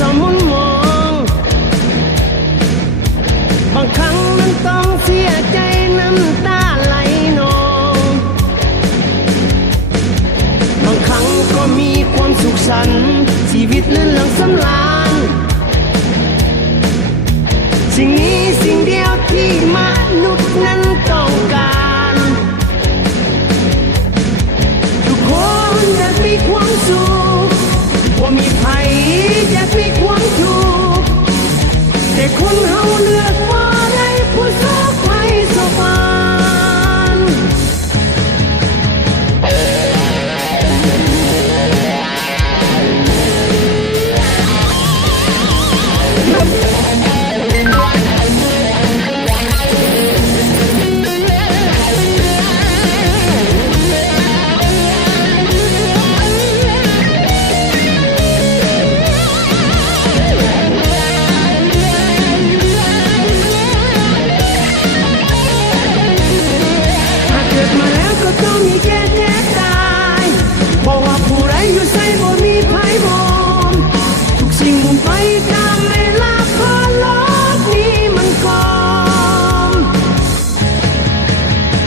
สมมุนมองบางครั้งนั้นต้องเสียใจน้ำตาไหลนองบางครั้งก็มีความสุขสันต์ชีวิตลื่นเริงสำราญสิ่งนี้สิ่งเดียวที่มนุษย์นั้นต้องการทุกคนอยากมีความสุขว่ามีใครอยากมีความทุกข์แต่คนเฮาเลือกว่าได้ผู้โชคให้สวรรค์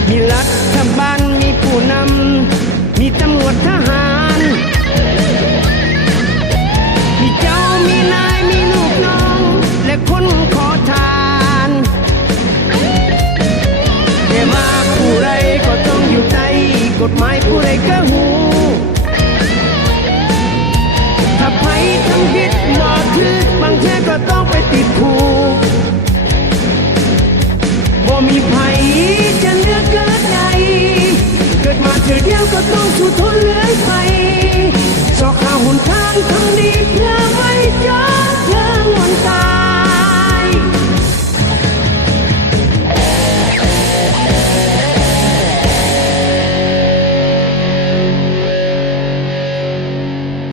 มีรัฐบาลมีผู้นำมีตำรวจทหารมีเจ้ามีนายมีลูกน้องและคนขอทานแต่ว่าผู้ใดก็ต้องอยู่ใต้กฎหมายผู้ใดก็หูถ้าไผทำผิดบ่ถือบางแท้ก็ต้องไปติดคุกบ่มีไผจะเลือกเกิดใดเกิดมาเธอเดียวก็ต้องสู้ทนเลื่อยไป